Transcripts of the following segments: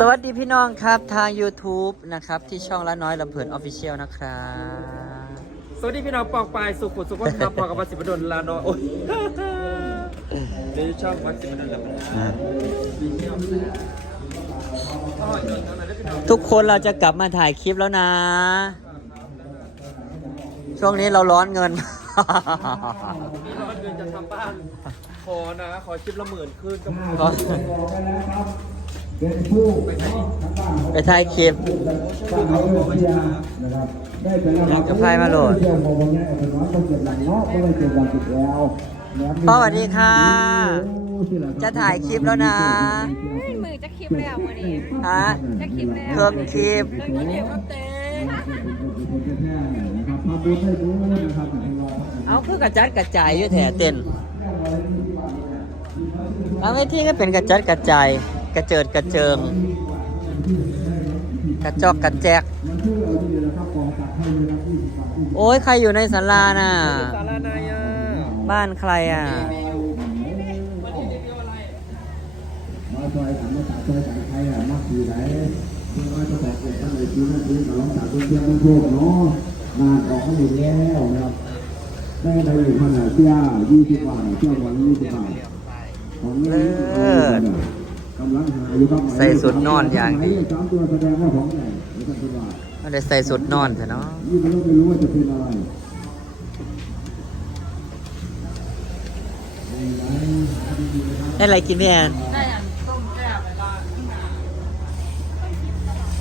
สวัสดีพี่น้องครับทาง YouTube นะครับ ที่ช่องละน้อยลำเพลินออฟฟิเชียลนะครับ สวัสดีพี่น้องปองปายสุขุมสุขภาพพอกับวัดสิบดลลาโนโอ้ยในช่องวัดสิบดลลาโนอ๋อเดี๋ยวตอนนั้นได้พี่น้องทุกคนเราจะกลับมาถ่ายคลิปแล้วนะ ช่วงนี้เราร้อนเงิน มีร้อนเงินจะทำบ้านขอนะ ขอชิปละหมื่นคืนกั บก็ไปถ่ายคลิปอยากจะพายมาโหลดพ่อสวัสดีค่ะ จะถ่ายคลิปแล้วนะมือจะคลิปแล้ววันนี้ฮะจะคลิปแล้วเพิ่มคลิปเอาคือกระจัดกระจายอยู่แถเต้นบางเวทีก็เป็นกระจัดกระจาย กระเจิดกระเจิง กระจอกกระแจก โอ้ยใครอยู่ในศาลาน่ะ สารานายอะบ้านใครอะ มาซอยสามมาสามซอยสามไทยอะมากสีไหนเพื่อว่าจะแตกเกิดตั้งแต่ปีนั้นปีสองสามปีเที่ยงโชคเนาะงานออกให้หมดแล้วนะครับได้ได้อยู่ขนาดเที่ยยี่สิบบาทเที่ยววันยี่สิบบาทของเงินกำลังหาอยู่ครับ ใส่สุดนอนอย่างดีสามตัวแสดงว่าของใหญ่ไม่ต้องเป็นว่าไม่ได้ใส่สุดนอนเถอะเนาะยี่ไม่รู้ไม่รู้ว่าจะเป็นอะไรได้อะไรกินพี่แอน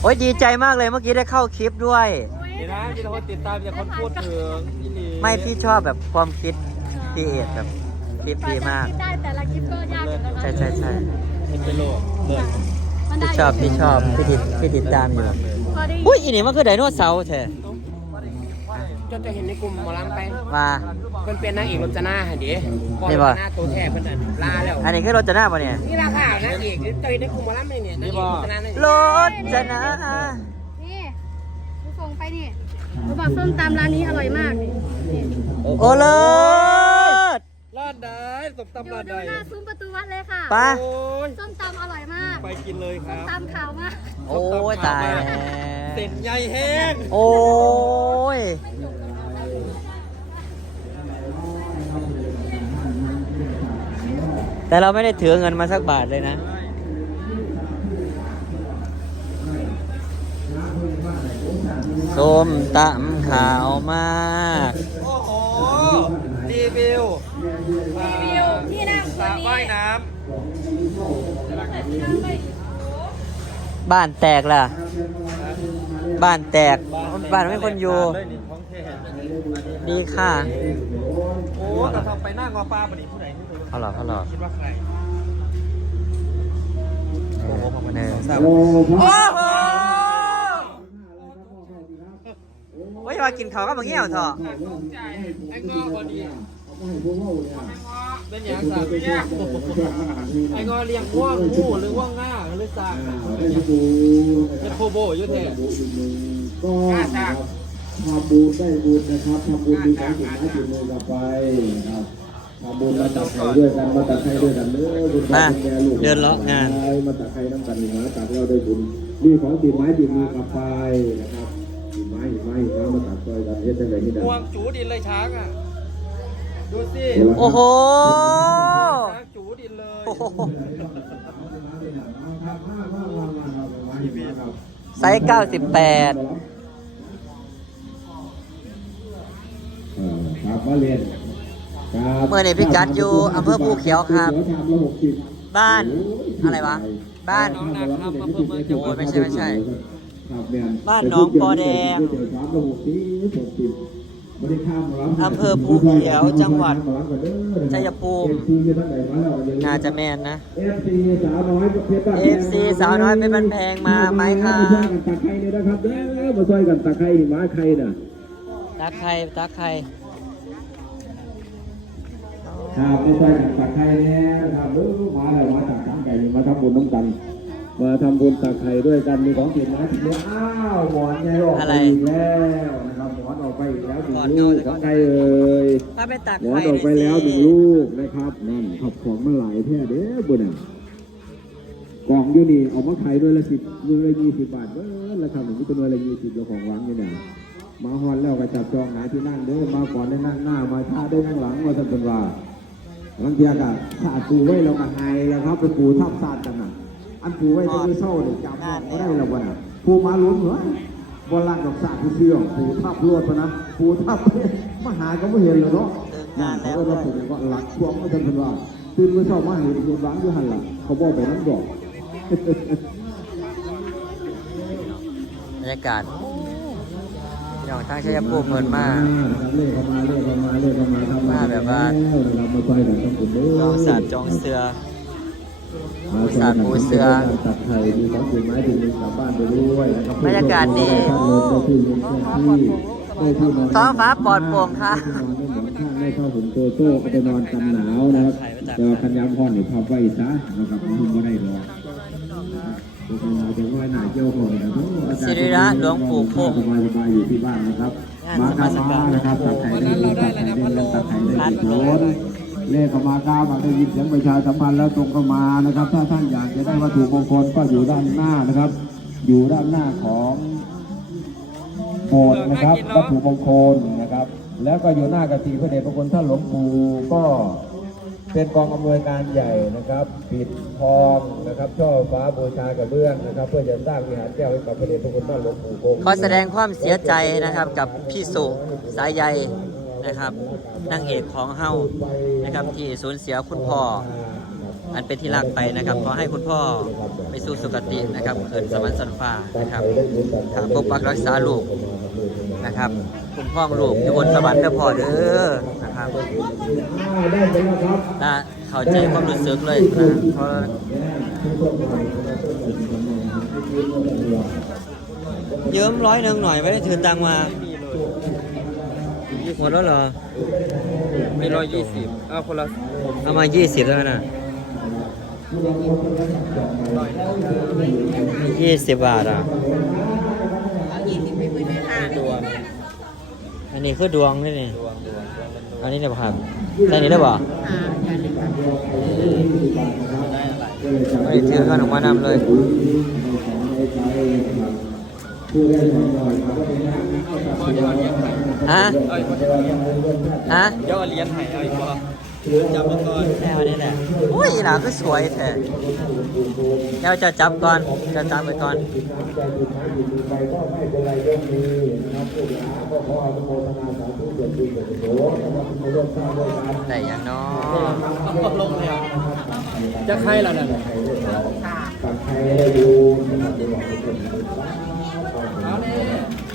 โอ้ยดีใจมากเลยเมื่อกี้ได้เข้าคลิปด้วยนี่นะมีแต่คนติดตามมีแต่คนพูดถึงอีหลีไม่พี่ชอบแบบความคิดพี่เอ็ดแบบคลิปดีมากคิดได้แต่ละคลิปก็ยากเหมือนกันนะใช่ใช่ ใช่เป็นไปโลกเลิศมันได้พี่ชอบพี่ชอบพี่ติดพี่ติดตามอยู่พอได้อุ้ยอีนี่มันคือไดโนเสาร์แท้จนจะเห็นในกลุ่มหมอลำไปมาเพิ่นเป็นนางเอกรจนาหันดิก่อนนี่รบ่จนาตัวแท้เพิ่นน่ะลาแล้วอันนี้คือรถจะหน้าปะเนี่ยนี่ราคานางเอกเจอในกลุ่มหมอลำเลยเนี่ยนางเอกรจนาเนี่ยรถจะหน้านี่ดูส่งไปนี่เขาบอกส้มตำร้านนี้อร่อยมากนี่นี่โอ้เลิศลาดได้สมตำดูลาดดูได้หน้าซุ้มประตูวัดเลยค่ะไปะโอ้ยส้มตำอร่อยมากไปกินเลยคส้รัมบตำขาวมากโอ้ยตายแล้วเส้นใหญ่แห้งโอ้ยแต่เราไม่ได้ถือเงินมาสักบาทเลยนะ ส้มตำขาวมาก โอ้โหรีวิว รีวิวที่นั่ง ส ตั ระ วนี้ ว่ายน้ บ้านแตกล่ะ บ้านแตกำบ้านไม่คนอยู่เลยนี่ท้องแท้ดีค่ะ โอ้แต่ทำไปหน้างอปลาปนิผู้ใดที่เคยเขาหลอกเขาหลอกคิดว่าใครโอ้โหหนึ่งสามโอ้พระโอ้โหโอ้ยมากินเขาวก็มาเงี้ยวเถอะ ไอ้งอพอดีเปให้พวกเราเนี่ย เป็นอย่างสามเนี่ยไอ้งอเลี้ยงว่างงูหรือว่างง่าหรือสร้างได้บูเป็นโคโบอยู่แท้บูอีกหนึ่งก็นะครับทำบุญได้บุญนะครับทำบุญมีของถึงไม้ถึงมือกลับไปครับทำบุญมาตักไข่ด้วยกันมาตักไข่ด้วยกันเนื้อบุญมาแก่ลูกเดินเลาะงานมาตักไข่น้ำกันหนึ่งมาตักเราได้บุญมีของติดไม้ติดมือกลับไปนะครับติดไม้ติดไม้ติดไม้มาตักซอยกันเฮ็ดจังไดนี่ได้งวงจูดินเลยช้างอะ ดูสิโอ้โหช้างจูดินเลยโอ้โหครับไซส์98ครับมาเรียนครับเมื่อนี้พี่กัดอยู่อำเภอภูเขียวครับชามละหกสิบบ้านอะไรวะ บ้านโอ้ไม่ใช่ไม่ใช่ครับเนี่ยบ้านหนองปอแดง เดี๋ยวชามละหกสิบหกสิบไม่ได้ข้ามมารับอำเภอภูเขียวจังหวัดชัยภูมิน่าจะแม่นนะเอฟซีสาวน้อยเพชรบ้านแพง FC สาวน้อยเพชรบ้านแพงมาไหมครับมาช่วยกันตักไข่เนี่ยนะครับเด้อมาช่วยกันตักไข่นี่มาไข่น่ะตาใครตาใครครับมาช่วยกันตักไข่เนี่ยนะครับเออมาแล้วมาตักน้ำไก่นี่มาทำบุญน้ำกัน มาทำบุญตักไข่ด้วยกันมีของกินนะทีนี้อ้าวหมอนไงออกไปอีกแล้วนะครับหมอนออกไปอีกแล้วหนึ่งลูกของใครเอ่ยถ้าไปตักหมอไข่นออกไปแล้วหนึ่งลูกนะครับนั่นขับของมาหลายแท้เด้อบุญอะกล่องอยู่นี่เอามาขายด้วยละสิบด้วยละยี่สิบบาทเบ้อราคาหนึ่งที่เป็นด้วยละยี่สิบแล้วของหวังอยู่เนี่ยมาฮอนแล้วก็จับจองหาที่นั่งเด้อมาก่อนได้นั่งหน้ามาช้าได้นั่งหลังมาสันเป็นว่าบางทีก็ขาดปูไว้เราก็หายแล้วครับไปปูทับซาดกันน่ะ อันปูไว้จะเศร้าเด็กจำไม่ได้แล้ววะน่ะปูมาลุ้นเหรอบอลลังกับสาผู้เชื่องปูทับรวดปะนะปูทับมาหาก็ไม่เห็นเลยเนาะถึงงานแล้วเขาก็ผมก็หลักช่วงไม่ทันเป็นว่าตื่นเมื่อเช้ามาเห็นคุณร้านอยู่หันหลังเขาบอกไปนั่นบอกบรรยากาศพี่น้องทางชัยภูมิเพิ่นมาเล่เข้ามาเล่เข้ามาเล่เข้ามาทำมาแบบว่าเรามาช่วยกันต้องคุณเด้จองสัตว์จองเสือ ปูสาดปูเสือ ตัดไทยมีของคุณไม้ถึงกลับบ้านไปด้วยนะครับบรรยากาศดีได้ที่นอนท้องฟ้าปลอดโปร่งค่ะได้เข้าผมโตโต้ก็ไปนอนกันหนาวนะครับแต่ว่าคันยามพ่อนเนี่ยพับไว้ซะนะครับมันไม่ได้หรอกจะว่าหนาเจ้าของนะครับสิริระหลวงปู่คงสบายสบายอยู่ที่บ้านนะครับ มาครับมานะครับตัดไข่ได้ยินตัดไข่ได้ยินตัดไข่ได้ยินโดน เลขเข้ามาก้าวมาได้ยินเสียงประชาสัมพันธ์แล้วตรงเข้ามานะครับ ถ้าท่านอยากจะได้วัตถุมงคลก็อยู่ด้านหน้านะครับ อยู่ด้านหน้าของโบสถ์นะครับวัตถุมงคลนะครับ แล้วก็อยู่หน้ากฐิพระเดชพระคุณท่านหลวงปู่ก็เป็นกองอำนวยการใหญ่นะครับ ปิดทองนะครับช่อฟ้าบูชากระเบื้องนะครับ เพื่อจะสร้างวิหารแก้วให้กับพระเดชพระคุณท่านหลวงปู่คงขอแสดงความเสียใจนะครับกับพี่สุสายใย นะครับนางเอกของเฮานะครับที่สูญเสียคุณพ่ออันเป็นที่รักไปนะครับขอให้คุณพ่อไปสู่สุคตินะครับเกิดสวรรค์สันฟ้านะครับถ้าปกปักรักษาลูกนะครับคุ้มครองลูกอยู่บนสวรรค์เด้อพ่อเด้อนะครับได้เป็นแล้วครับน่าเข้าใจความรู้สึกเลยนะเพราะยืมร้อยหนึ่งหน่อยไม่ได้ถือตังมา หมดแล้วเหรอ มีร้อยยี่สิบเอาคนละเอามายี่สิบแล้วนะยี่สิบบาทอะตัวอันนี้คือดวงนี่นี่อันนี้เนี่ยครับได้นี้ได้ป่ะไม่ได้ถือขนมมานำเลย ฮะเอ้ยวันนี้ฮะเดี๋ยวเอาเหรียญให้เอาอีกบ่จับมาก่อนแม่วันนี้แหละอุ้ยหลานก็สวยแท้เดี๋ยวจะจับก่อน จะจับไปก่อนได้ยังเนาะตกลงแล้วจะใครล่ะนั่นเอา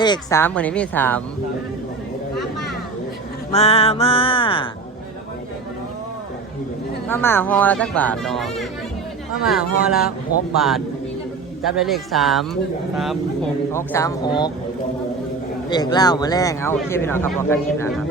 เลขสามเหมือนนี้มีสามมามามามาฮอละจักบาทเนาะมามาฮอละหกบาทจับได้เลขสามสามหกหกสามหกเลขเล่ามาแรงเอาโอเคพี่น้องครับพอกันคลิปหนะครับ